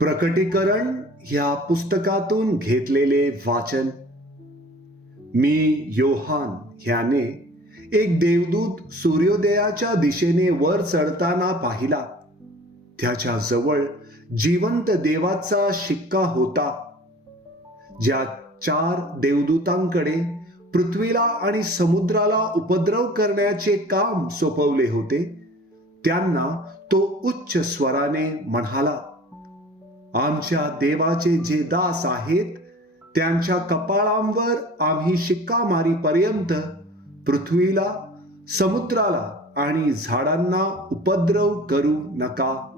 प्रकटीकरण ह्या पुस्तकातून घेतलेले वाचन. मी योहान ह्याने एक देवदूत सूर्योदयाच्या दिशेने वर चढताना पाहिला. त्याच्याजवळ जिवंत देवाचा शिक्का होता. ज्या चार देवदूतांकडे पृथ्वीला आणि समुद्राला उपद्रव करण्याचे काम सोपवले होते त्यांना तो उच्च स्वराने म्हणाला आमच्या देवाचे जे दास आहेत त्यांच्या कपाळांवर आम्ही शिक्का मारीपर्यंत पृथ्वीला समुद्राला आणि झाडांना उपद्रव करू नका.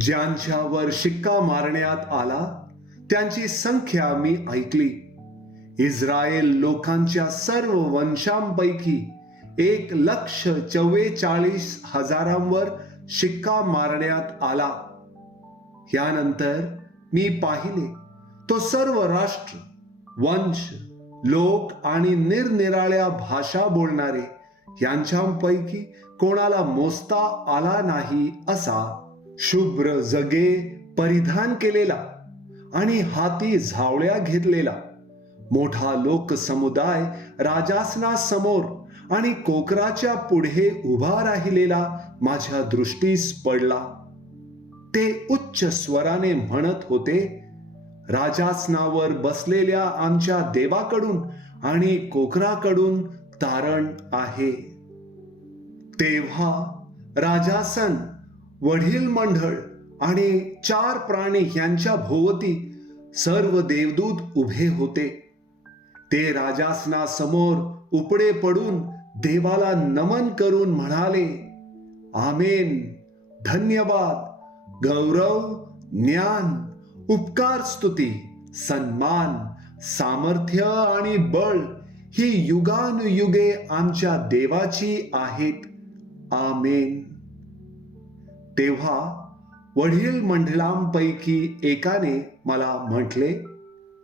ज्यांच्यावर शिक्का मारण्यात आला त्यांची संख्या मी ऐकली. इस्रायल लोकांच्या सर्व वंशांपैकी एक लक्ष चव्वेचाळीस हजारांवर शिक्का मारण्यात आला. यानंतर मी पाहिले तो सर्व राष्ट्र वंश लोक आणि निरनिराळ्या भाषा बोलणारे यांच्यापैकी कोणाला मोजता आला नाही असा शुभ्र जगे परिधान केलेला आणि हाती झावळ्या घेतलेला. मोठा लोक समुदाय राजासना समोर आणि कोकराच्या पुढे उभा राहिलेला माझ्या दृष्टीस पडला. ते उच्च स्वराने म्हणत होते राजासनावर बसलेल्या आमच्या देवाकडून आणि कोकराकडून तारण आहे. तेव्हा राजासन वडील मंडळ आणि चार प्राणी यांच्या भोवती सर्व देवदूत उभे होते. ते राजासनासमोर उपडे पडून देवाला नमन करून म्हणाले आमेन. धन्यवाद. गौरव ज्ञान उपकार स्तुती सन्मान सामर्थ्य आणि बळ ही युगानुयुगे आमच्या देवाची आहेत. आमेन. तेव्हा वडील मंडळांपैकी एकाने मला म्हटले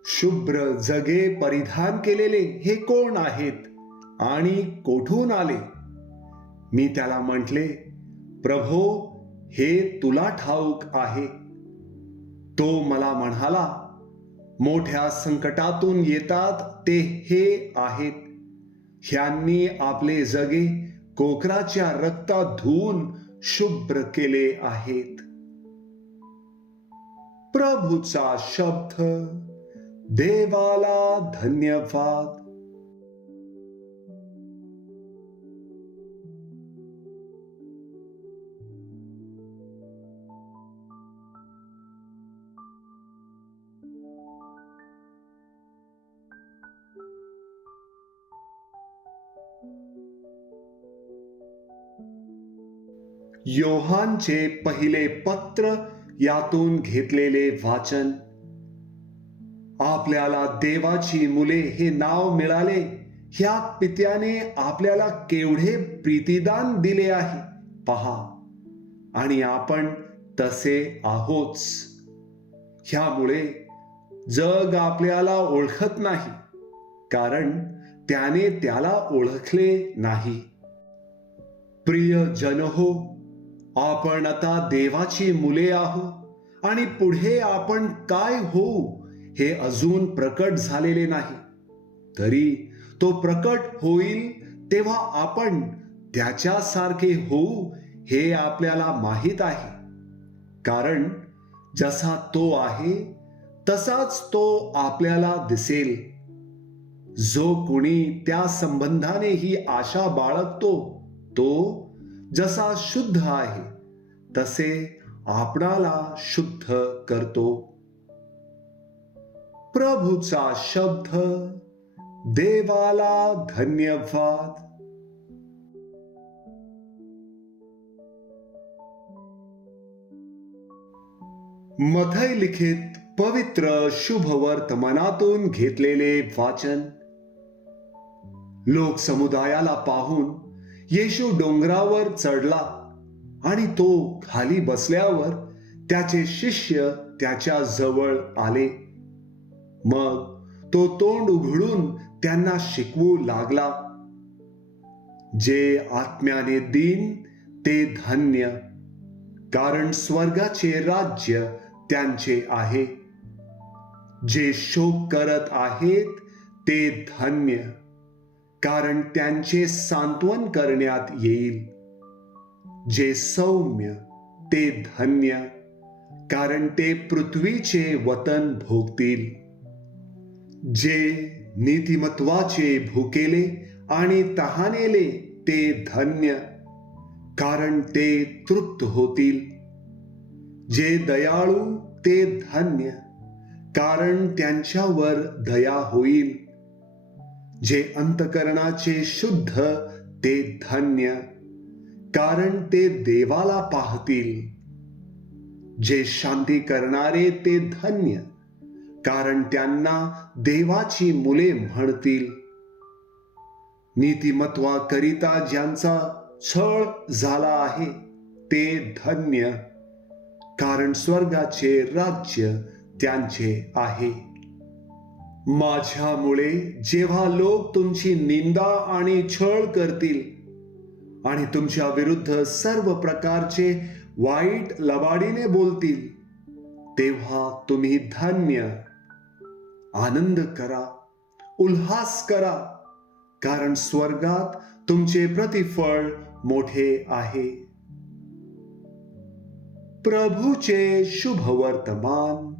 शुभ्र जगे परिधान केलेले हे कोण आहेत आणि कोठून आले? मी त्याला म्हटले प्रभो हे तुला ठाऊक आहे. तो मला म्हणाला मोठ्या संकटातून येतात ते हे आहेत. ह्यांनी आपले जगे कोकराच्या रक्तात धुवून शुभ्र केले आहेत. प्रभूचा शब्द देवाला धन्यवाद. योहानचे पहिले पत्र यातून घेतलेले वाचन. आपल्याला देवाची मुले हे नाव मिळाले. ह्या पित्याने आपल्याला केवढे प्रीतिदान दिले आहे पहा. आणि आपण तसे आहोच. ह्यामुळे जग आपल्याला ओळखत नाही कारण त्याने त्याला ओळखले नाही. प्रिय जनहो आपण आता देवाची मुले आहो आणि पुढे आपण काय होऊ हे अजून प्रकट झालेले नाही. तरी तो प्रकट होईल तेव्हा आपण त्याच्यासारखे होऊ हे आपल्याला माहीत आहे. कारण जसा तो आहे तसाच तो आपल्याला दिसेल. जो कोणी त्या संबंधाने ही आशा बाळगतो तो जसा शुद्ध आहे तसे आपणाला शुद्ध करतो. प्रभूचा शब्द देवाला धन्यवाद. मथय लिखित पवित्र शुभ वर्तमानातून घेतलेले वाचन लोक समुदायाला पाहून येशू डोंगरावर चढला आणि तो खाली बसल्यावर त्याचे शिष्य त्याच्याजवळ आले. मग तो तोंड उघडून त्यांना शिकवू लागला. जे आत्म्याने दिन ते धन्य. कारण स्वर्गाचे राज्य त्यांचे आहे. जे शोक करत आहेत ते धन्य. कारण त्यांचे सांत्वन करण्यात येईल. जे सौम्य ते धन्य कारण ते पृथ्वीचे वतन भोगतील. जे नीतिमत्वाचे भुकेले आणि तहानेले ते धन्य कारण ते तृप्त होतील. जे दयाळू ते धन्य कारण त्यांच्यावर दया होईल. जे अंतकरणाचे शुद्ध ते धन्य. कारण ते देवाला पाहतील. जे शांती करणारे ते धन्य. कारण त्यांना देवाची मुले म्हणतील. नीतिमत्वाकरिता ज्यांचा छळ झाला आहे ते धन्य. कारण स्वर्गाचे राज्य त्यांचे आहे. माझ्यामुळे जेव्हा लोक तुमची निंदा आणि छळ करतील आणि तुमच्या विरुद्ध सर्व प्रकारचे वाईट लबाडीने बोलतील तेव्हा तुम्ही धन्य. आनंद करा उल्हास करा कारण स्वर्गात तुमचे प्रतिफळ मोठे आहे. प्रभूचे शुभ वर्तमान